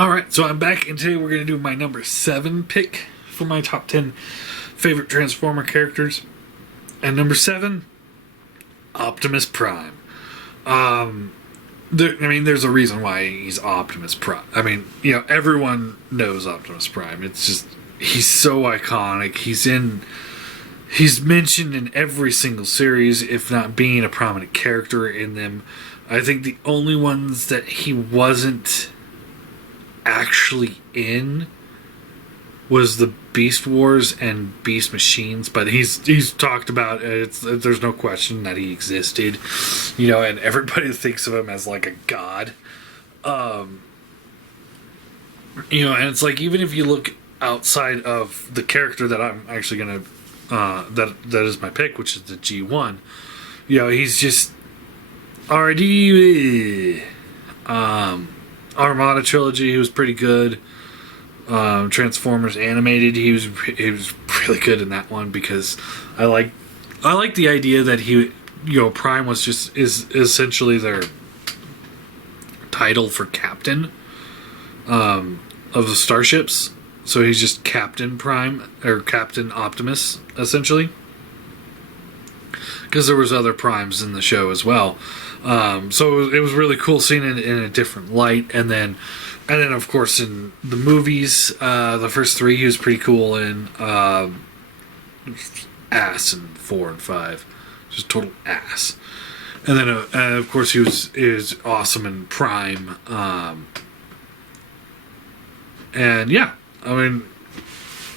Alright, so I'm back, and today we're going to do my number 7 pick for my top 10 favorite Transformer characters. And number 7, Optimus Prime. There's a reason why he's Optimus Prime. Everyone knows Optimus Prime. It's just, he's so iconic. He's mentioned in every single series, if not being a prominent character in them. I think the only ones that he wasn't actually in was the Beast Wars and Beast Machines, but he's talked about it. There's no question that he existed, and everybody thinks of him as like a god. And it's like, even if you look outside of the character that I'm actually gonna that is my pick, which is the G1, he's just already Armada trilogy. He was pretty good. Transformers animated, he was really good in that one, because I like the idea that Prime is essentially their title for captain of the starships. So he's just Captain Prime, or Captain Optimus, essentially, because there was other Primes in the show as well. So it was really cool seeing it in a different light. And then of course in the movies, the first 3 he was pretty cool in. Ass in 4 and 5, just total ass. And then of course he was awesome in Prime. And yeah,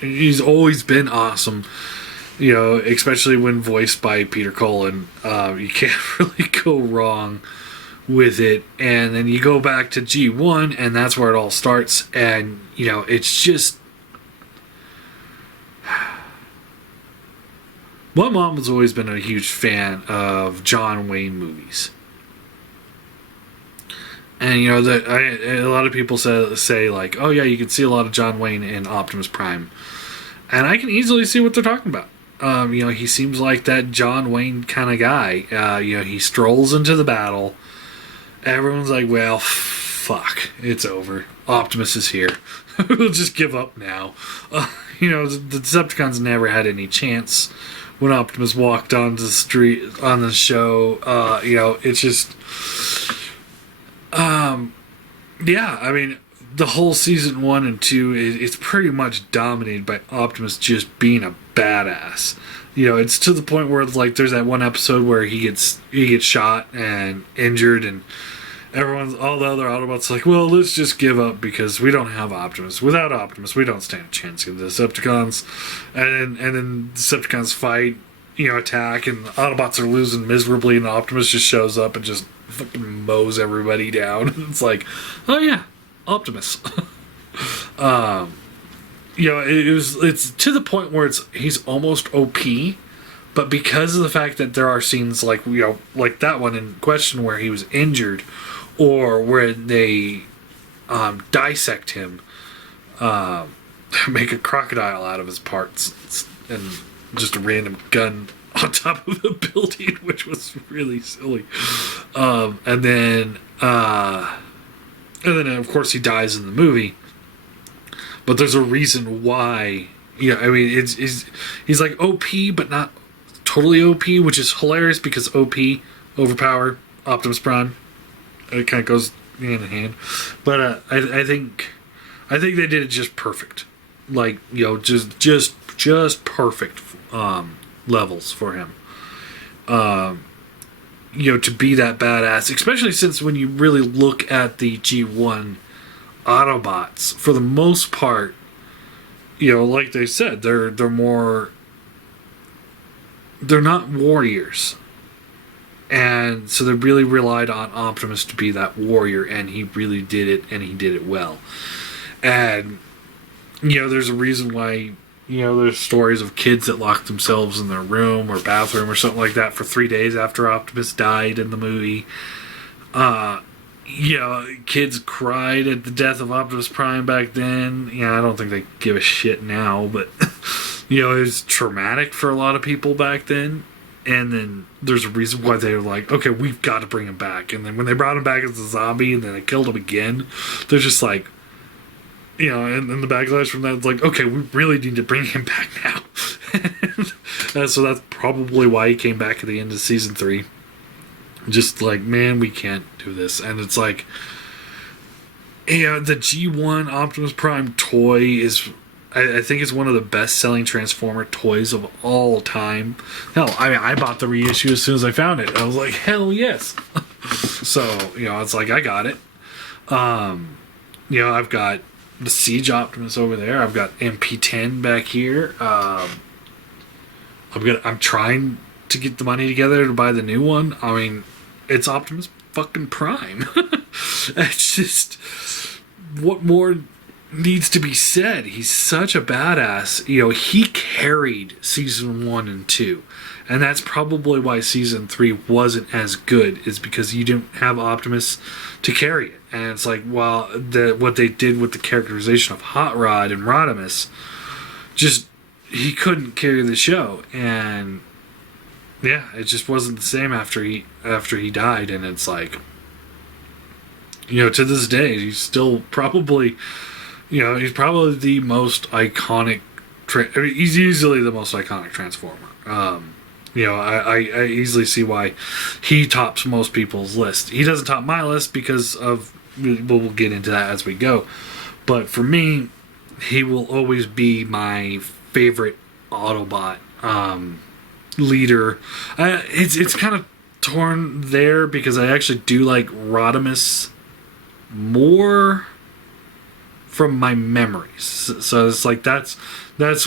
he's always been awesome. Especially when voiced by Peter Cullen. You can't really go wrong with it. And then you go back to G1, and that's where it all starts. And, it's just... My mom has always been a huge fan of John Wayne movies. And, a lot of people say like, oh yeah, you can see a lot of John Wayne in Optimus Prime. And I can easily see what they're talking about. He seems like that John Wayne kind of guy. He strolls into the battle. Everyone's like, well, fuck, it's over. Optimus is here. We'll just give up now. The Decepticons never had any chance when Optimus walked onto the street on the show. It's just... the whole season 1 and 2 it's pretty much dominated by Optimus just being a badass. It's to the point where it's like there's that one episode where he gets shot and injured, and all the other Autobots like, well, let's just give up because we don't have Optimus. Without Optimus, we don't stand a chance against the Decepticons. And then the Decepticons fight, attack, and the Autobots are losing miserably, and Optimus just shows up and just fucking mows everybody down. It's like, oh yeah, Optimus. It's to the point where he's almost OP, but because of the fact that there are scenes like like that one in question where he was injured, or where they dissect him, make a crocodile out of his parts, and just a random gun on top of a building, which was really silly. And then of course he dies in the movie. But there's a reason why. He's like OP, but not totally OP, which is hilarious because OP, overpower, Optimus Prime. It kind of goes hand in hand. But I think they did it just perfect. Like, just perfect levels for him. To be that badass, especially since when you really look at the G1 Autobots, for the most part, like they said, they're not warriors, and so they really relied on Optimus to be that warrior, and he really did it, and he did it well. And there's a reason why there's stories of kids that locked themselves in their room or bathroom or something like that for 3 days after Optimus died in the movie. Kids cried at the death of Optimus Prime back then. I don't think they give a shit now, but it was traumatic for a lot of people back then. And then there's a reason why they were like, okay, we've got to bring him back. And then when they brought him back as a zombie and then they killed him again, they're just like, and the backlash from that, it's like, okay, we really need to bring him back now. So that's probably why he came back at the end of season 3. Just like, man, we can't do this. And it's like, the G1 Optimus Prime toy is, I think it's one of the best-selling Transformer toys of all time. Hell, I bought the reissue as soon as I found it. I was like, hell yes. So, it's like, I got it. I've got the Siege Optimus over there. I've got MP10 back here. I'm trying to get the money together to buy the new one. I mean, it's Optimus fucking Prime. It's just, what more needs to be said? He's such a badass. He carried season 1 and 2. And that's probably why season 3 wasn't as good, is because you didn't have Optimus to carry it. And it's like, well, what they did with the characterization of Hot Rod and Rodimus, just, he couldn't carry the show. And yeah, it just wasn't the same after he died. And it's like, to this day, he's still probably, he's probably the most iconic, he's easily the most iconic Transformer. I easily see why he tops most people's list. He doesn't top my list because of, we'll get into that as we go. But for me, he will always be my favorite Autobot leader. It's kind of torn there because I actually do like Rodimus more from my memories. So it's like that's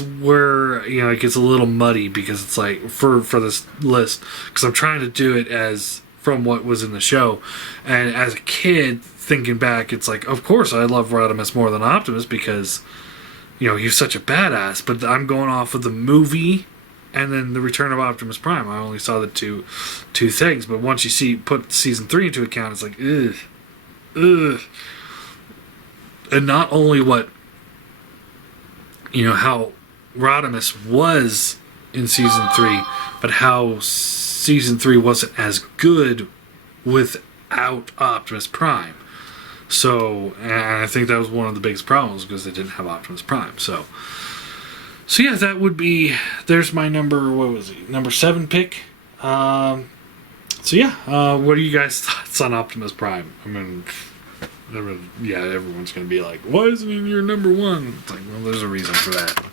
where it gets a little muddy, because it's like for this list, because I'm trying to do it as from what was in the show. And as a kid thinking back, it's like, of course I love Rodimus more than Optimus because he's such a badass. But I'm going off of the movie and then the Return of Optimus Prime. I only saw the two things, but once you put season 3 into account, it's like ugh. And not only how Rodimus was in season 3, but how season 3 wasn't as good without Optimus Prime. So, and I think that was one of the biggest problems, because they didn't have Optimus Prime. So yeah, that would be, there's my number 7 pick. What are you guys' thoughts on Optimus Prime? I mean, everyone's going to be like, why isn't he your number 1? It's like, well, there's a reason for that.